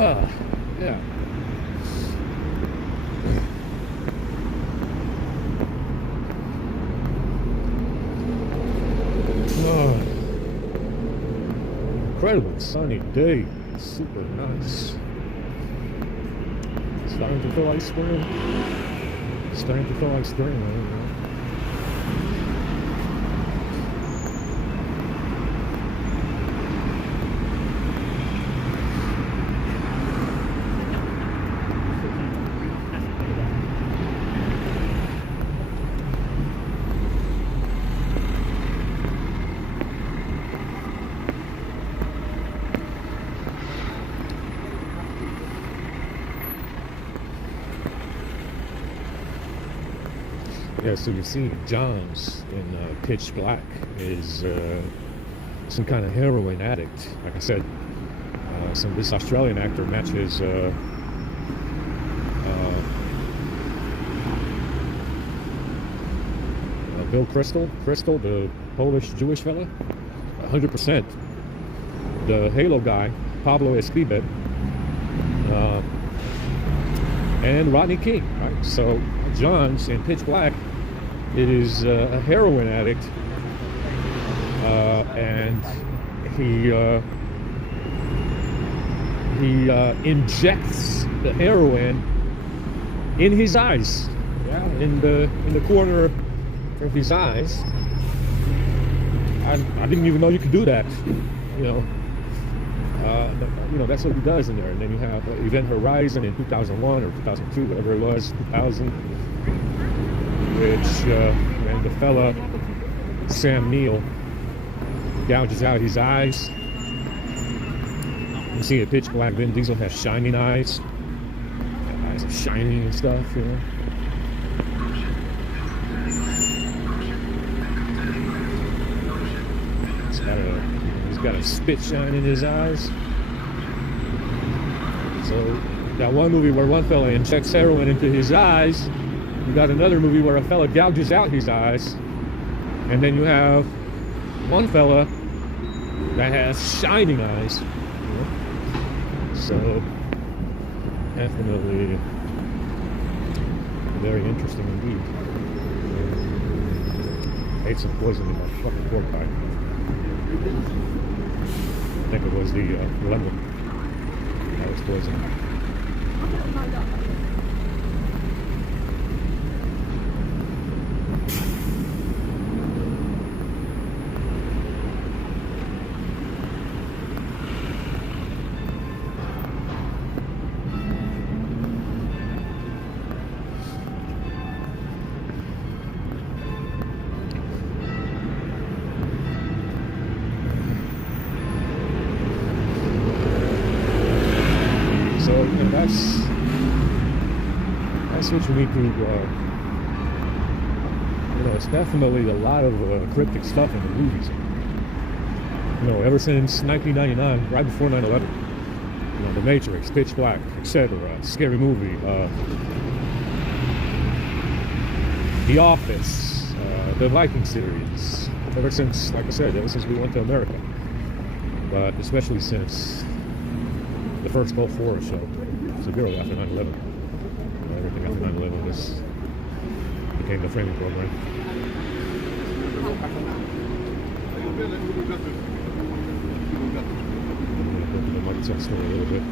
Yeah. Incredible sunny day. Super nice. Starting to feel like spring. Starting to feel like spring. You know? Yeah, so you see John's in Pitch Black is some kind of heroin addict. Like I said, this Australian actor matches Bill Crystal, the Polish Jewish fella, 100%. The Halo guy, Pablo Escobar, and Rodney King, right? So John's in Pitch Black is a heroin addict, and he injects the heroin in his eyes, yeah, in the corner of his eyes. I didn't even know you could do that, you know. That's what he does in there. And then you have Event Horizon in 2001 or 2002, whatever it was, 2000, which and the fella Sam Neill gouges out his eyes. You see a Pitch Black, Vin Diesel has shining eyes. Eyes are shining and stuff, you know. He's got a spit shine in his eyes. So that one movie where one fella injects heroin into his eyes, you got another movie where a fella gouges out his eyes, and then you have one fella that has shining eyes. So definitely very interesting indeed. I ate some poison in my fucking pork pie. I think it was the lemon. That was poison. That's what you need to, it's definitely a lot of cryptic stuff in the movies. Ever since 1999, right before 9/11, The Matrix, Pitch Black, etc., Scary Movie, The Office, the Viking series, ever since, like I said, ever since we went to America. But especially since the first Gulf War show, severely after 9/11. Everything after 9/11 just became the framing program. Go to the Microsoft store a little bit.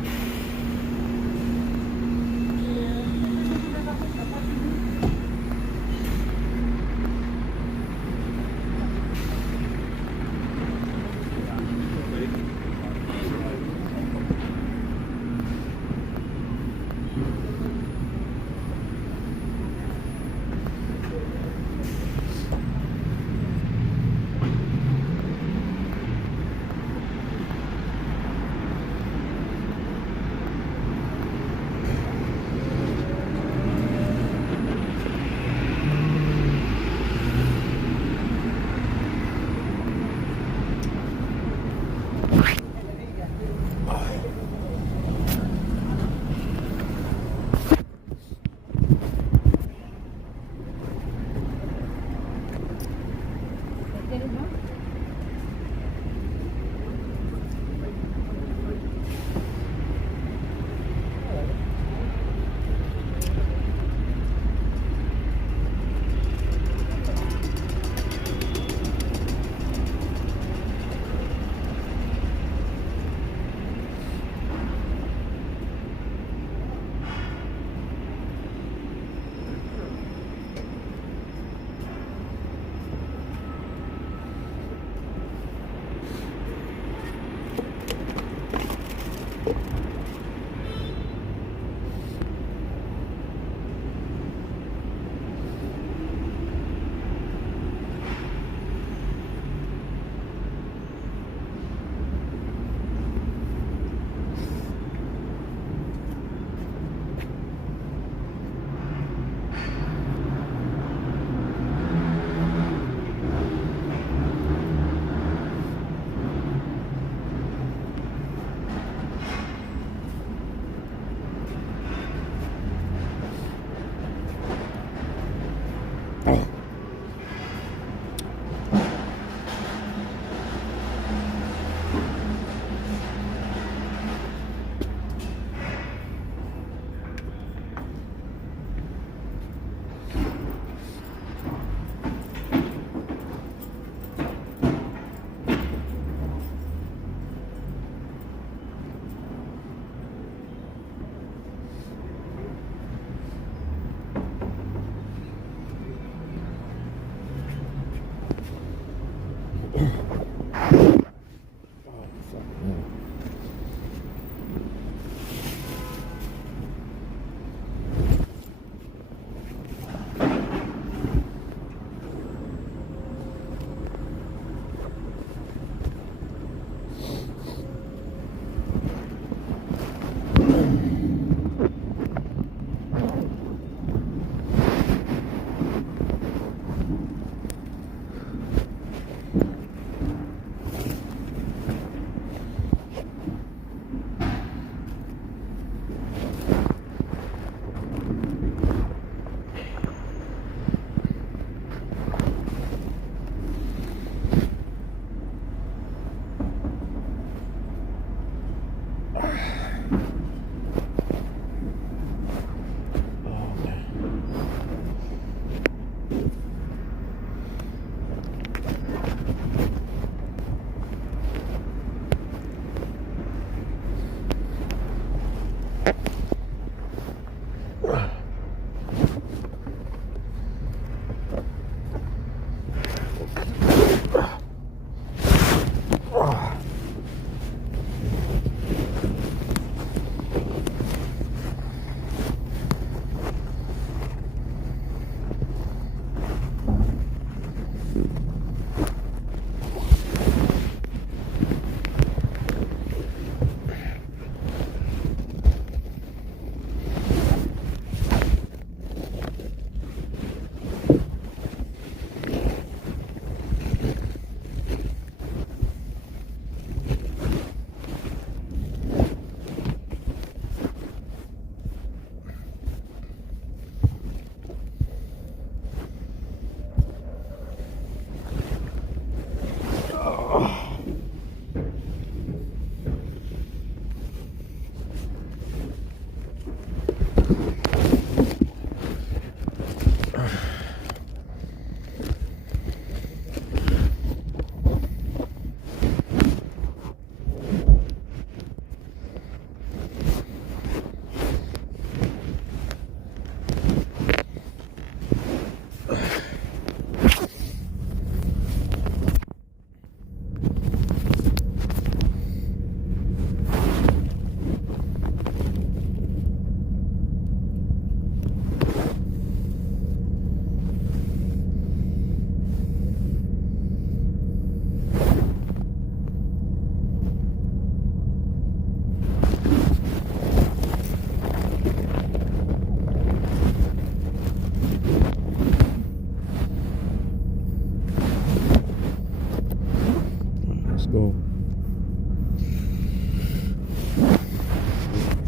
go.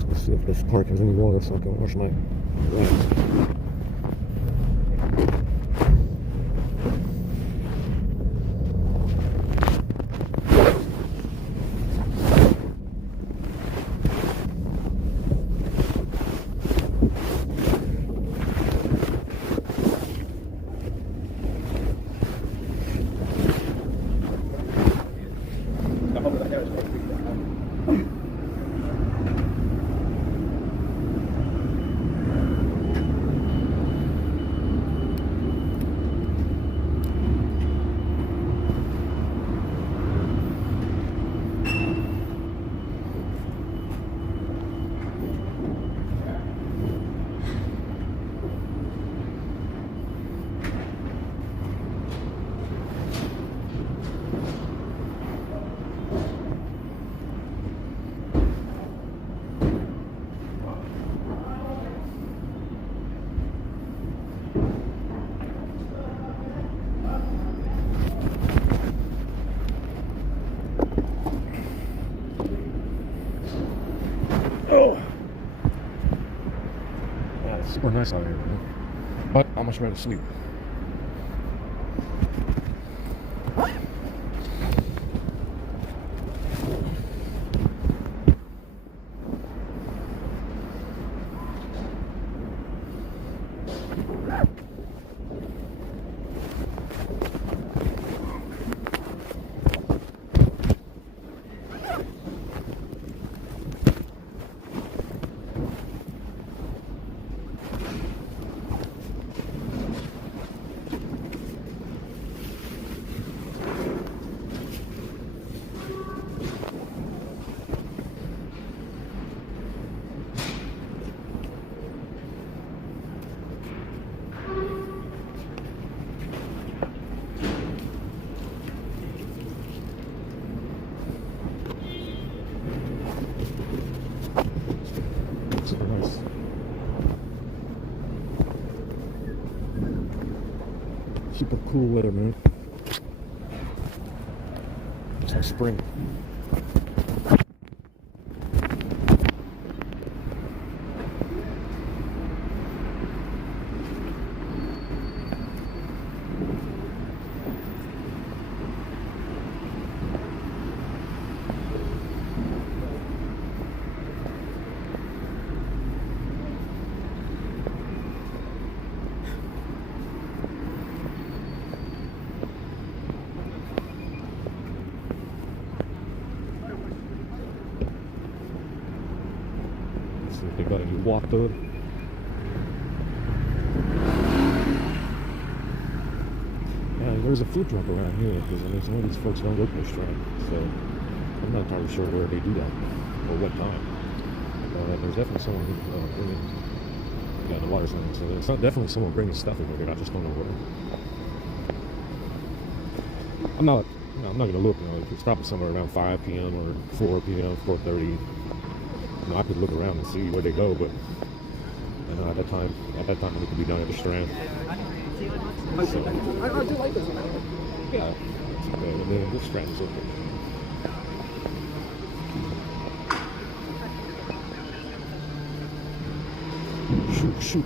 Let's see if this park has any water so I can wash my legs. Oh, yeah, it's super nice out here, man. But I'm much ready to sleep. super cool weather, man. It's like spring. See if they got any water. Yeah, there's a food truck around here because I mean, some of these folks don't go to the strand, so I'm not entirely sure where they do that or what time. There's definitely someone who bringing, yeah, the water's running, so there's definitely someone bringing stuff over here. I just don't know where. I'm not gonna look. You know, it's probably somewhere around 5 p.m. or 4 p.m., 4:30. You know, I could look around and see where they go, but you know, at that time, it could be done at the strand. So, I do like this one. yeah, this strand is open.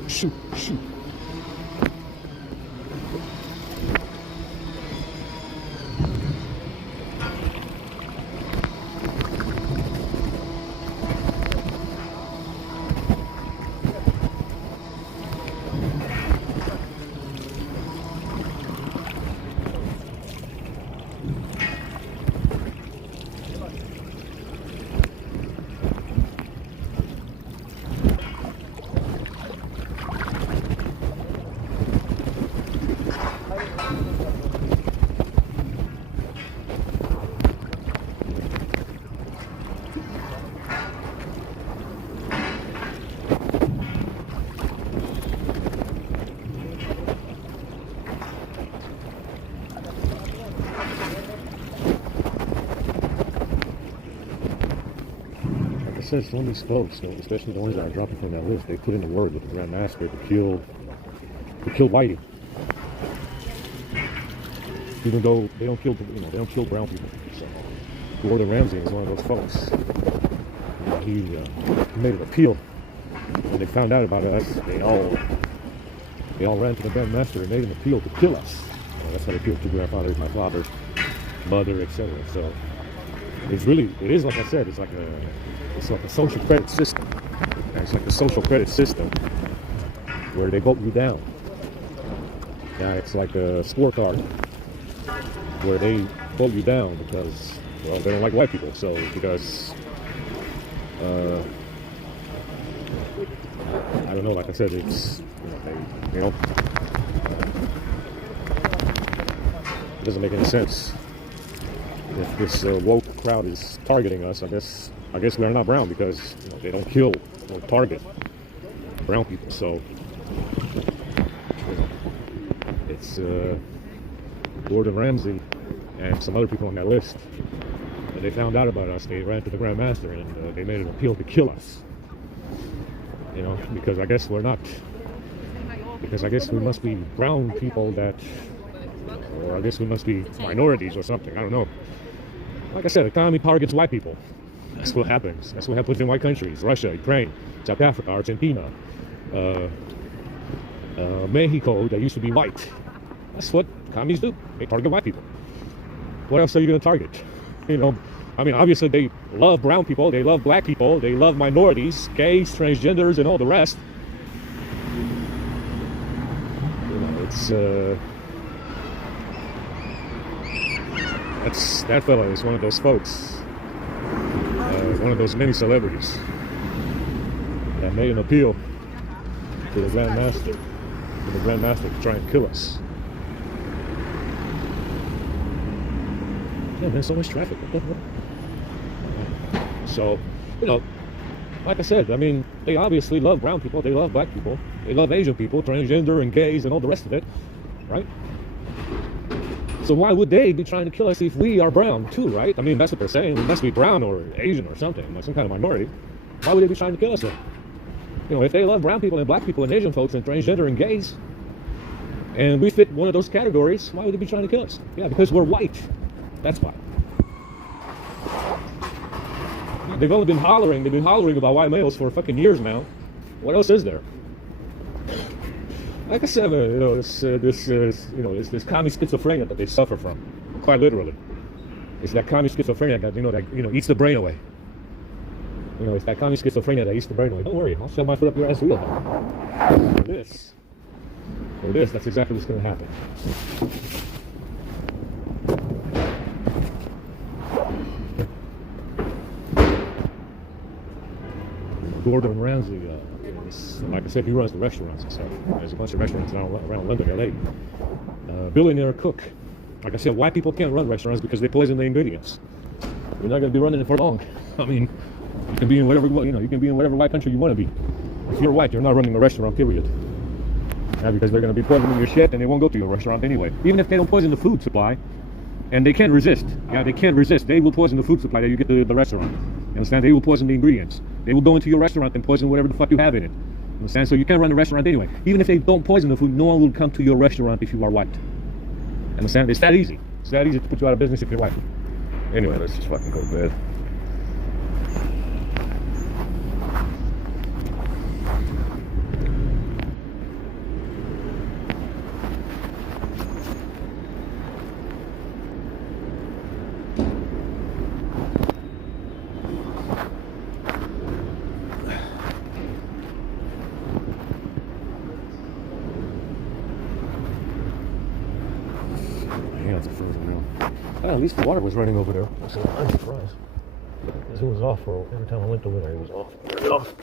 Shoot. Says some of these folks, you know, especially the ones that are dropping from that list, they put in the word with the Grand Master to kill whitey. Even though they don't kill, you know, they don't kill brown people. So Gordon Ramsay is one of those folks. You know, he made an appeal. When they found out about us, they all ran to the Grand Master and made an appeal to kill us. You know, that's how they killed two grandfathers, my father, mother, etc. So it is like I said, it's like a social credit system. It's like a social credit system where they vote you down. Now it's like a scorecard where they vote you down because, well, they don't like white people. So because I don't know, like I said, it's, you know, they don't, it doesn't make any sense. If this woke crowd is targeting us, I guess we're not brown because, you know, they don't kill or target brown people. So, you know, it's Gordon Ramsay and some other people on that list. And they found out about us. They ran to the Grand Master and they made an appeal to kill us. You know, because I guess we must be brown people or I guess we must be minorities or something. I don't know. Like I said, economy power gets white people. That's what happens. That's what happens in white countries. Russia, Ukraine, South Africa, Argentina, Mexico, that used to be white. That's what communists do. They target white people. What else are you going to target? You know, I mean, obviously they love brown people. They love black people. They love minorities, gays, transgenders, and all the rest. You know, it's... that fellow is one of those folks, one of those many celebrities that made an appeal to the Grand Master, to try and kill us. Yeah, there's so much traffic. What the hell? So, you know, like I said, I mean, they obviously love brown people, they love black people, they love Asian people, transgender and gays and all the rest of it, right? So why would they be trying to kill us if we are brown too, right? I mean, that's what they're saying. We must be brown or Asian or something, like some kind of minority. Why would they be trying to kill us then? You know, if they love brown people and black people and Asian folks and transgender and gays, and we fit one of those categories, why would they be trying to kill us? Yeah, because we're white. That's why. They've only been hollering. They've been hollering about white males for fucking years now. What else is there? Like I said, this commie schizophrenia that they suffer from, quite literally. It's that commie schizophrenia that eats the brain away. It's that commie schizophrenia that eats the brain away. Don't worry, I'll shove my foot up your ass wheel. For this, that's exactly what's going to happen. Gordon Ramsay, like I said, he runs the restaurants and stuff. There's a bunch of restaurants around London, LA. Billionaire cook. Like I said, white people can't run restaurants because they poison the ingredients. You're not going to be running it for long. I mean, you can be in whatever white country you want to be. If you're white, you're not running a restaurant, period. Yeah, because they're going to be poisoning your shit and they won't go to your restaurant anyway. Even if they don't poison the food supply, and they can't resist. Yeah, they can't resist. They will poison the food supply that you get to the restaurant. You understand? They will poison the ingredients. They will go into your restaurant and poison whatever the fuck you have in it. You understand? So you can't run the restaurant anyway. Even if they don't poison the food, no one will come to your restaurant if you are white. You understand? It's that easy. It's that easy to put you out of business if you're white. Anyway, let's just fucking go to bed. At least the water was running over there. I'm surprised. Because it was off for every time I went over there, it was off. It was off.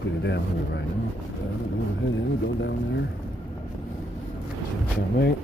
Pretty damn hungry right now. Go down there. See mate.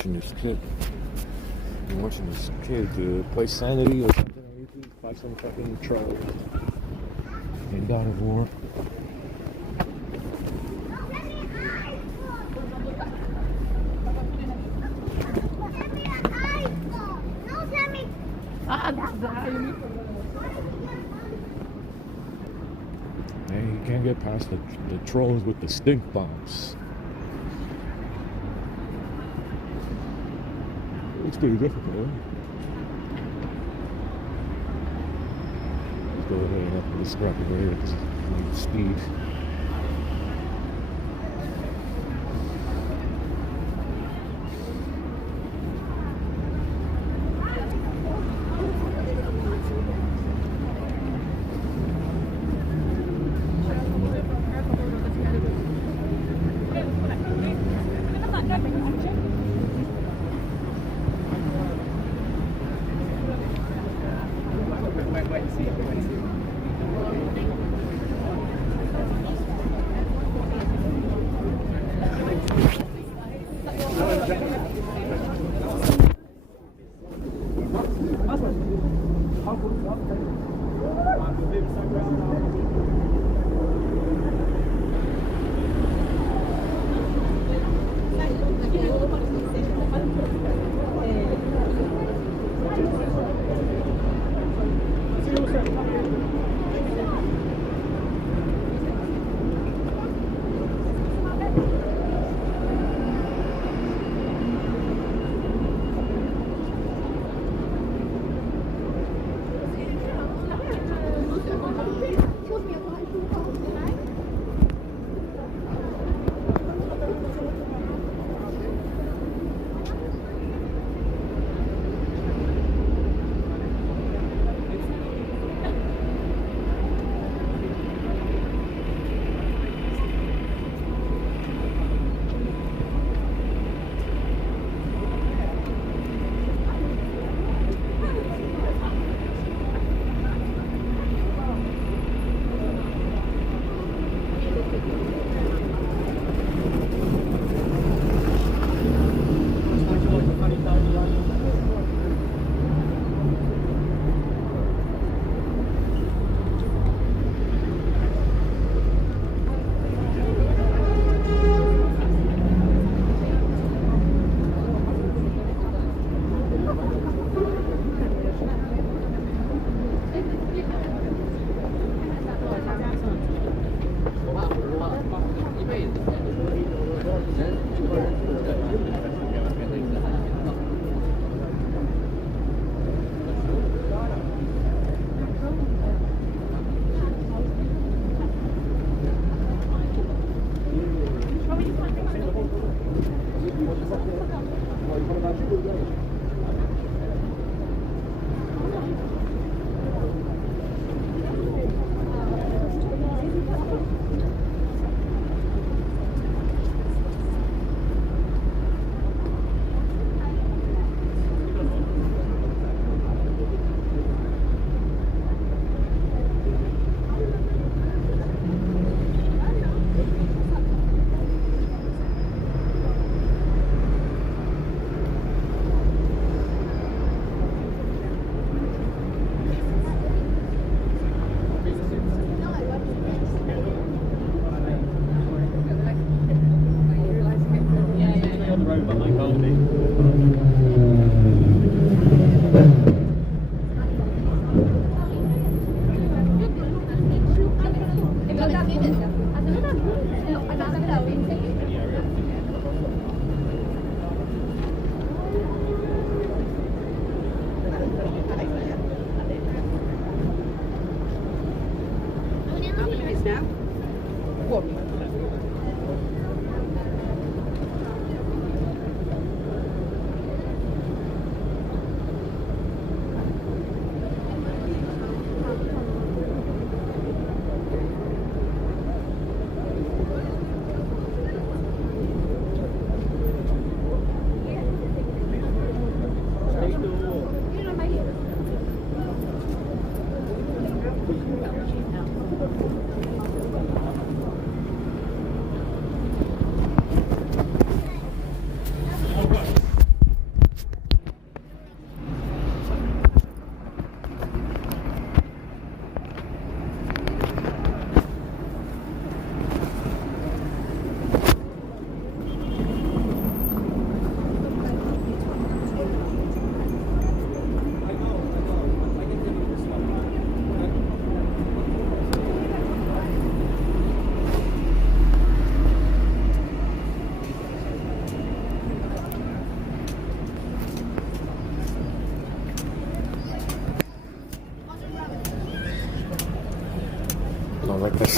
watching this kid. I'm watching this kid play Sanity or something on YouTube. Fight some fucking troll in God of War. And you can't get past the trolls with the stink bombs. It's pretty difficult. Let's go ahead and up this scrappy area because I need speed.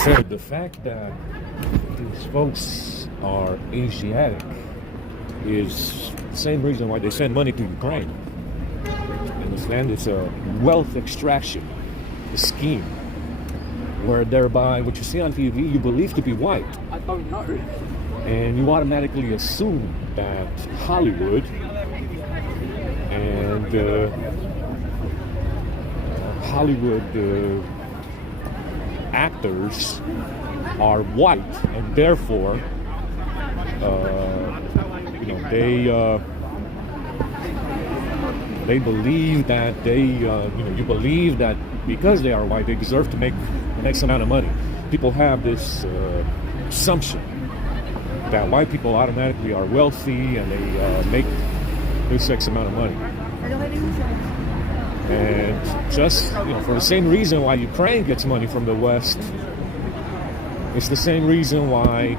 said, the fact that these folks are Asiatic is the same reason why they send money to Ukraine. Understand? It's a wealth extraction scheme where thereby what you see on TV you believe to be white. I don't know. And you automatically assume that Hollywood and Hollywood actors are white, and therefore, they believe that you believe that because they are white, they deserve to make the next amount of money. People have this assumption that white people automatically are wealthy and they make this X amount of money. And just for the same reason why Ukraine gets money from the West, it's the same reason why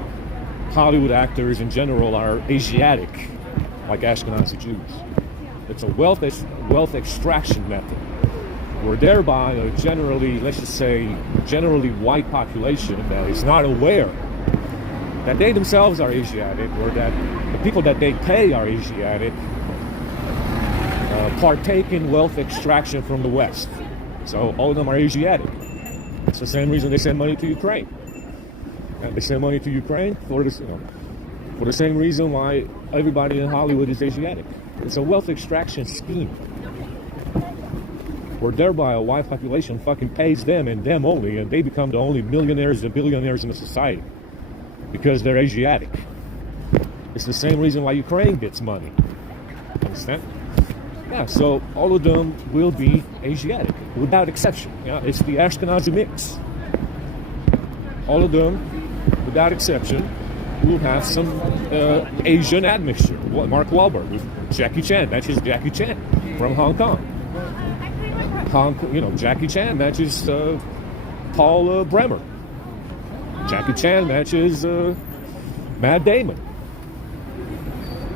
Hollywood actors in general are Asiatic, like Ashkenazi Jews. It's a wealth extraction method, where thereby a generally white population that is not aware that they themselves are Asiatic, or that the people that they pay are Asiatic, partake in wealth extraction from the West. So all of them are Asiatic. It's the same reason they send money to Ukraine. And they send money to Ukraine for the same reason why everybody in Hollywood is Asiatic. It's a wealth extraction scheme, where thereby a white population fucking pays them and them only, and they become the only millionaires and billionaires in the society because they're Asiatic. It's the same reason why Ukraine gets money. Understand? Yeah, so all of them will be Asiatic, without exception. Yeah, it's the Ashkenazi mix. All of them, without exception, will have some Asian admixture. Mark Wahlberg with Jackie Chan matches Jackie Chan from Hong Kong. Jackie Chan matches Paul Bremer. Jackie Chan matches Matt Damon.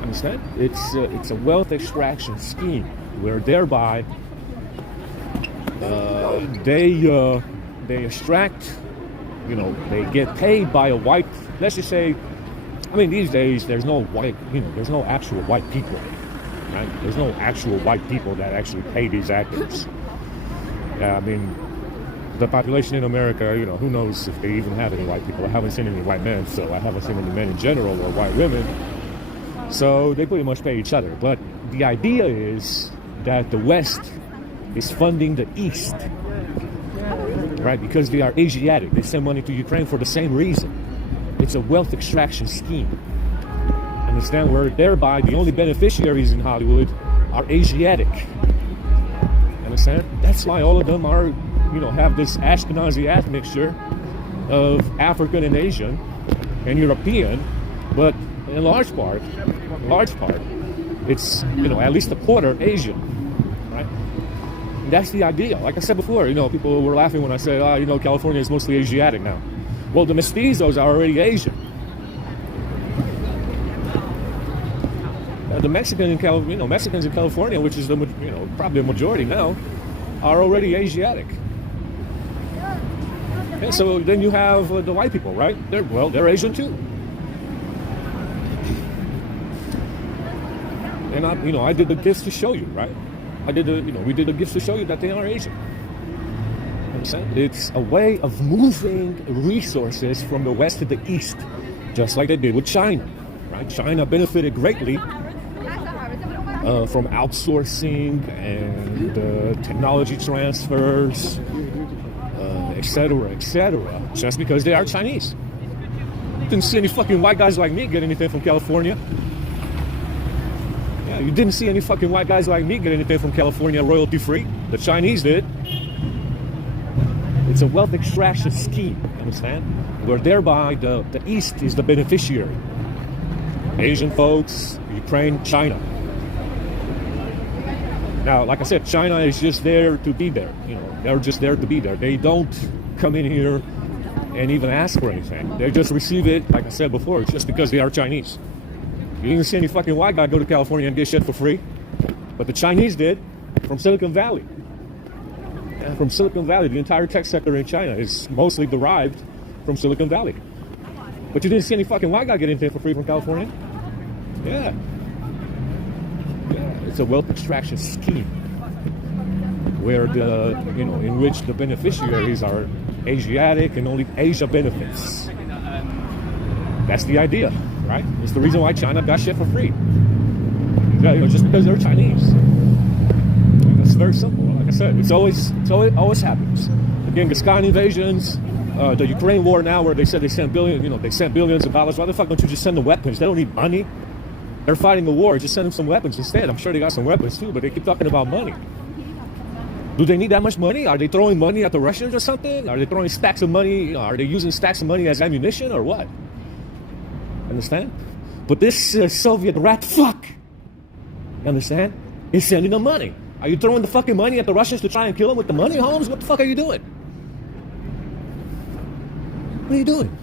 Understand? It's a wealth extraction scheme where thereby they extract, they get paid by a white. Let's just say, these days there's no actual white people. Right? There's no actual white people that actually pay these actors. Yeah, the population in America, who knows if they even have any white people. I haven't seen any white men, so I haven't seen any men in general or white women. So they pretty much pay each other. But the idea is that the West is funding the East, right? Because they are Asiatic. They send money to Ukraine for the same reason. It's a wealth extraction scheme. Understand? Where thereby the only beneficiaries in Hollywood are Asiatic. Understand? That's why all of them are, have this Ashkenazi admixture of African and Asian and European, but in large part, it's, at least a quarter Asian, right? And that's the idea. Like I said before, people were laughing when I said, California is mostly Asiatic now. Well, the mestizos are already Asian. The Mexicans in California, which is probably a majority now, are already Asiatic. And so then you have the white people, right? They're Asian too. And I did the gifts to show you, right? We did the gifts to show you that they are Asian. Understand? It's a way of moving resources from the West to the East, just like they did with China, right? China benefited greatly from outsourcing and technology transfers, etc., just because they are Chinese. Didn't see any fucking white guys like me get anything from California. Yeah, you didn't see any fucking white guys like me get anything from California royalty free. The Chinese did. It's a wealth extraction scheme, understand? Where thereby the East is the beneficiary. Asian folks, Ukraine, China. Now, like I said, China is just there to be there. They're just there to be there. They don't come in here and even ask for anything. They just receive it, like I said before, just because they are Chinese. You didn't see any fucking white guy go to California and get shit for free. But the Chinese did, from Silicon Valley. And from Silicon Valley, the entire tech sector in China is mostly derived from Silicon Valley. But you didn't see any fucking white guy get into it for free from California? Yeah. Yeah, it's a wealth extraction scheme where in which the beneficiaries are Asiatic and only Asia benefits. That's the idea, right? It's the reason why China got shit for free. Just because they're Chinese. It's very simple. Like I said, it always happens. Again, the Sky invasions, the Ukraine war now, where they said they sent billions of dollars. Why the fuck don't you just send them weapons? They don't need money. They're fighting a war. Just send them some weapons instead. I'm sure they got some weapons too, but they keep talking about money. Do they need that much money? Are they throwing money at the Russians or something? Are they throwing stacks of money? Are they using stacks of money as ammunition or what? Understand? But this Soviet rat fuck, understand, is sending them money. Are you throwing the fucking money at the Russians to try and kill them with the money, Holmes? What the fuck are you doing? What are you doing?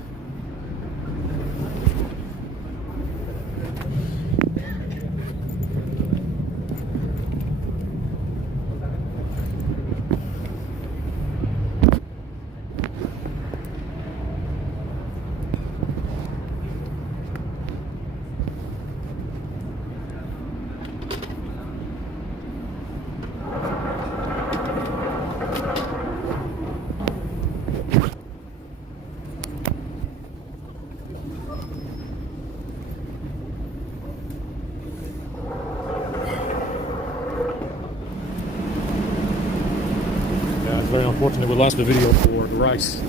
Very unfortunate we lost the video for the rice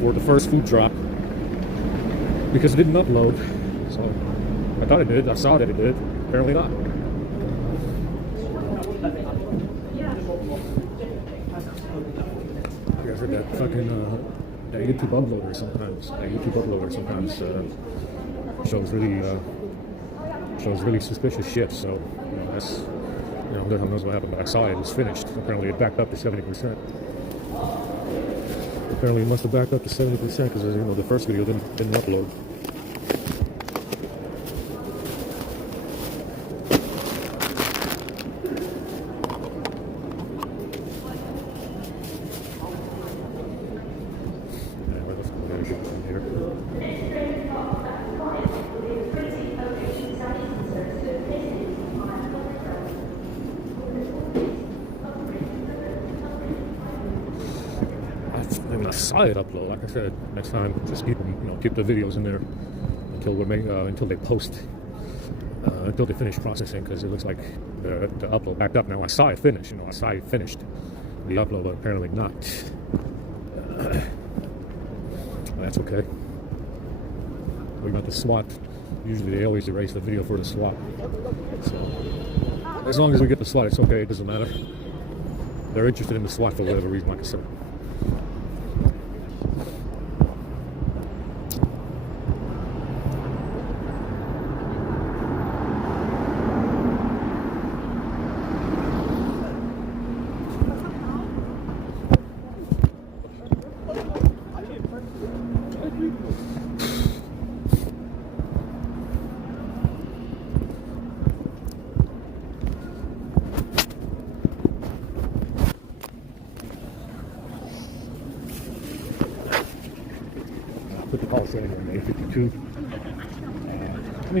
for the first food drop because it didn't upload. So I thought it did. I saw that it did. Apparently not. You guys heard that fucking that YouTube uploader sometimes. That YouTube uploader sometimes shows really suspicious shit. So that's. Who the hell knows what happened, but I saw it was finished. Apparently it backed up to 70%. Apparently it must have backed up to 70% because the first video didn't upload. I saw it upload. Like I said, next time just keep the videos in there until they post, until they finish processing, because it looks like the upload backed up. Now I saw it finish. I saw it finished the upload, but apparently not. That's okay. What about the SWAT? Usually they always erase the video for the SWAT. So as long as we get the SWAT, it's okay. It doesn't matter. They're interested in the SWAT for whatever reason, like I said. Put the call setting on 852.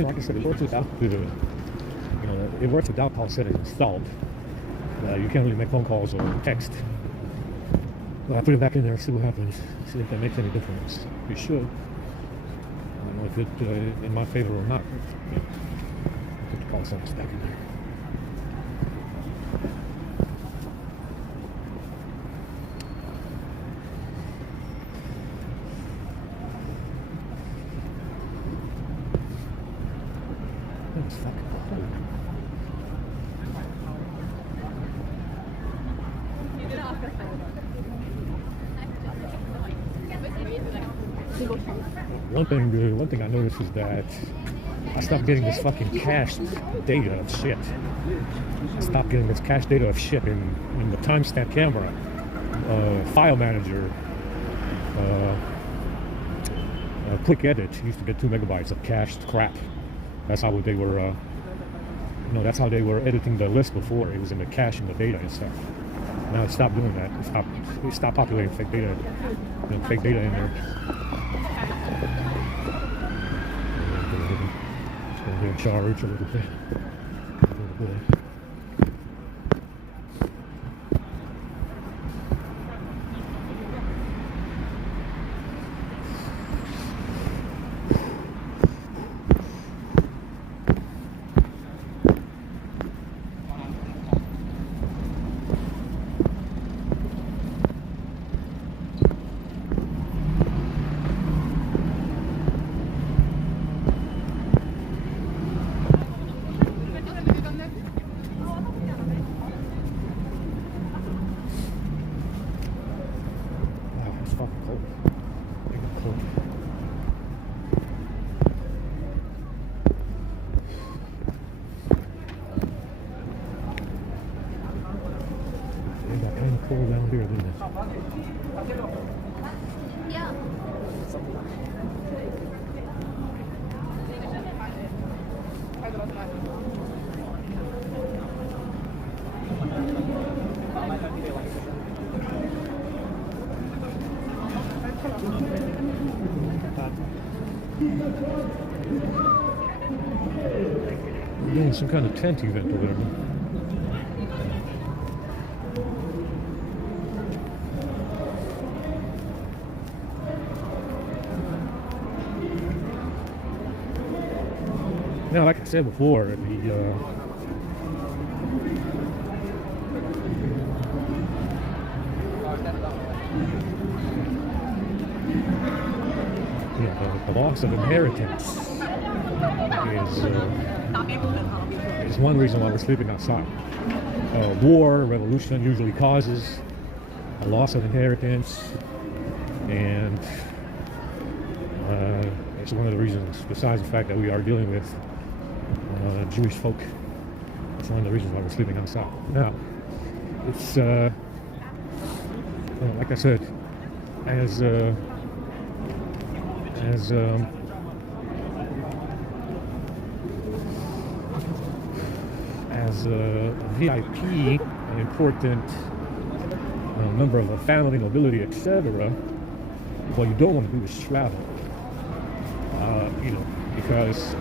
Like I said, it works without it works without call settings installed. You can't really make phone calls or text. But I put it back in there, see what happens, see if that makes any difference. You should. I don't know if it in my favor or not. Put the call settings back in there. One thing I noticed is that I stopped getting this fucking cached data of shit. I stopped getting this cached data of shit in the timestamp camera, file manager, quick edit. Used to get 2 megabytes of cached crap. That's how they were. That's how they were editing the list before. It was in the cache and the data and stuff. Now it stopped doing that. It stopped populating fake data, fake data in there. It's going to be in charge a little bit. Cold down here, isn't it? Yeah. We're doing some kind of tent event or whatever. Now, like I said before, the loss of inheritance is one reason why we're sleeping outside. War, revolution usually causes a loss of inheritance, and it's one of the reasons, besides the fact that we are dealing with Jewish folk. It's one of the reasons why we're sleeping outside. Now, it's like I said, as a VIP, an important member of a family, nobility, etc., what you don't want to do is travel. Because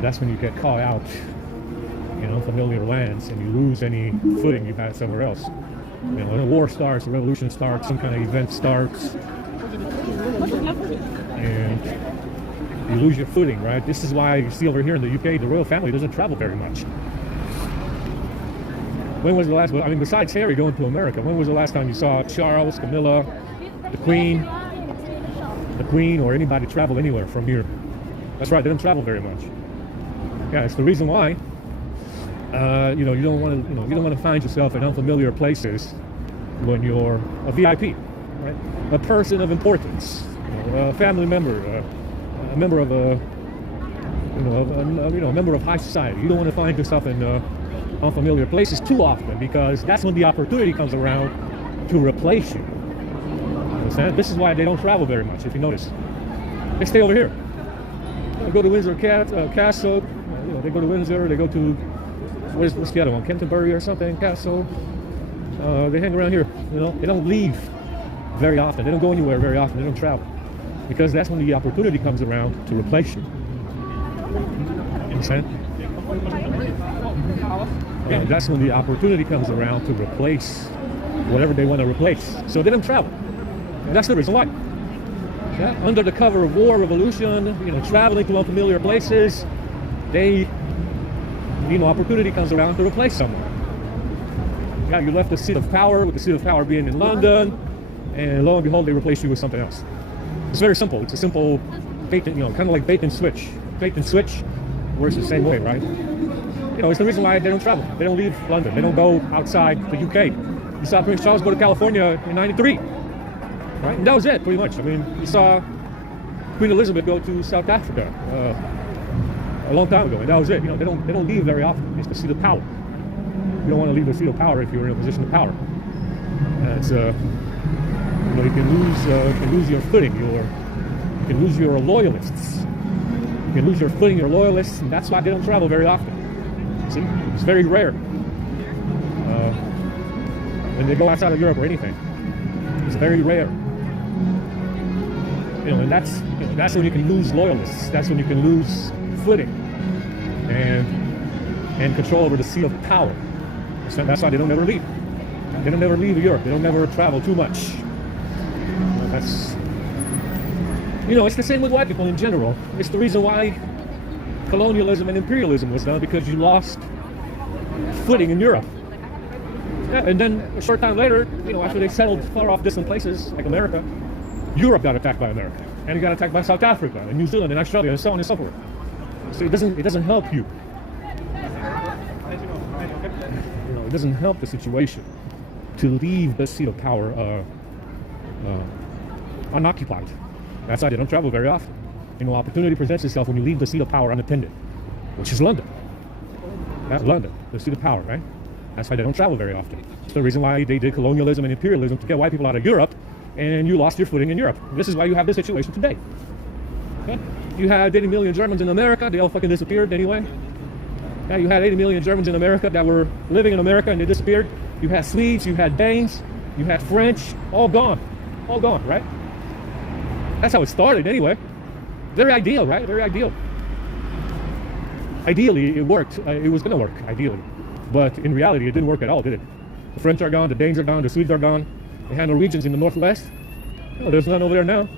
that's when you get caught out in unfamiliar lands and you lose any footing you had somewhere else. When a war starts, a revolution starts, some kind of event starts, and you lose your footing, right? This is why you see over here in the UK, the royal family doesn't travel very much. When was the last, besides Harry going to America, when was the last time you saw Charles, Camilla, the Queen, or anybody travel anywhere from here? That's right, they don't travel very much. Yeah, it's the reason why. You don't want to find yourself in unfamiliar places when you're a VIP, right? A person of importance, a family member, a member of a member of high society. You don't want to find yourself in unfamiliar places too often, because that's when the opportunity comes around to replace you. Understand? This is why they don't travel very much. If you notice, they stay over here. They go to Windsor Castle. They go to Windsor. They go to what's the other one? Canterbury or something? Castle. They hang around here. They don't leave very often. They don't go anywhere very often. They don't travel, because that's when the opportunity comes around to replace you. Understand? That's when the opportunity comes around to replace whatever they want to replace. So they don't travel. And that's the reason why. Yeah? Under the cover of war, revolution, traveling to unfamiliar places, opportunity comes around to replace someone. Yeah, you left the seat of power, with the seat of power being in London, and lo and behold, they replace you with something else. It's very simple. It's a simple bait, kind of like bait and switch. Bait and switch works the same way, right? It's the reason why they don't travel. They don't leave London. They don't go outside the UK. You saw Prince Charles go to California in '93, right? And that was it, pretty much. You saw Queen Elizabeth go to South Africa a long time ago, and that was it. They don't leave very often. It's the seat of power. You don't want to leave the seat of power if you're in a position of power. It's you can lose your footing. You can lose your loyalists. You can lose your footing, your loyalists, and that's why they don't travel very often. See, it's very rare. when they go outside of Europe or anything. It's very rare. And that's when you can lose loyalists. That's when you can lose footing and control over the seat of power. So that's why they don't ever leave. They don't ever leave Europe. They don't ever travel too much. That's, it's the same with white people in general. It's the reason why colonialism and imperialism was done, because you lost footing in Europe. Yeah, and then a short time later, after they settled far off distant places like America, Europe got attacked by America, and it got attacked by South Africa and New Zealand and Australia and so on and so forth. So it doesn't help you. It doesn't help the situation to leave the seat of power unoccupied. That's why they don't travel very often. Opportunity presents itself when you leave the seat of power unattended, which is London. That's London, the seat of power, right? That's why they don't travel very often. It's the reason why they did colonialism and imperialism, to get white people out of Europe, and you lost your footing in Europe. This is why you have this situation today. Okay? You had 80 million Germans in America, they all fucking disappeared anyway. Yeah, you had 80 million Germans in America that were living in America and they disappeared. You had Swedes, you had Danes, you had French, all gone, right? That's how it started anyway. Very ideal, right? Very ideal. Ideally, it worked. It was going to work, ideally. But in reality, it didn't work at all, did it? The French are gone, the Danes are gone, the Swedes are gone. They had Norwegians in the northwest. There's none over there now.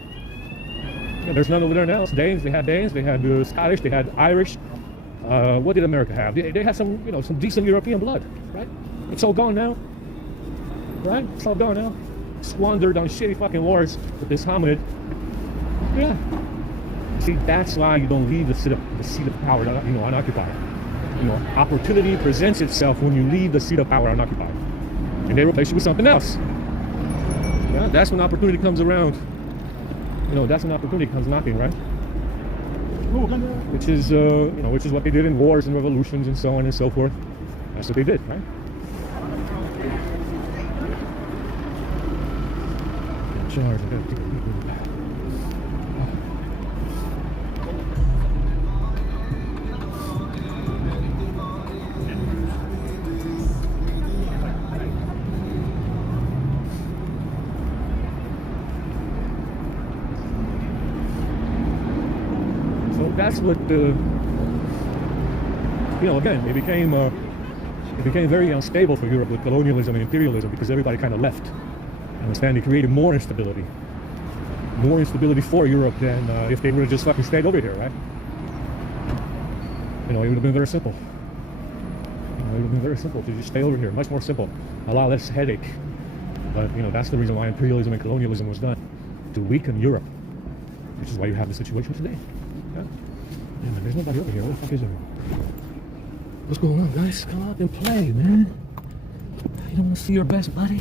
There's none over there now. It's Danes, they had the Scottish, they had Irish. What did America have? They had some, some decent European blood, right? It's all gone now, right? It's all gone now. Squandered on shitty fucking wars with this hominid. Yeah. See, that's why you don't leave the seat of power, unoccupied. Opportunity presents itself when you leave the seat of power unoccupied, and they replace you with something else. Yeah, that's when opportunity comes around. That's when opportunity comes knocking, right? Which is what they did in wars and revolutions and so on and so forth. That's what they did, right? Charge. I gotta take a peek. That's what again, it became very unstable for Europe with colonialism and imperialism, because everybody kind of left. Understand? It created more instability for Europe than if they would have just fucking stayed over here, right? It would have been very simple. It would have been very simple to just stay over here. Much more simple. A lot less headache. But that's the reason why imperialism and colonialism was done, to weaken Europe, which is why you have the situation today. Yeah? Yeah, man, there's nobody over here. What the fuck is there? What's going on, guys? Come out and play, man. You don't want to see your best buddy?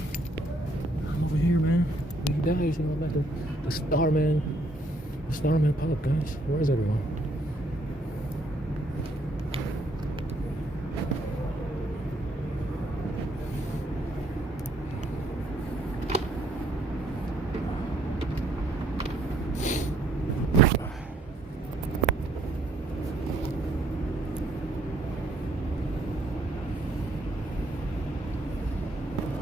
I'm over here, man. You guys, I'm at the Starman pub, guys. Where is everyone?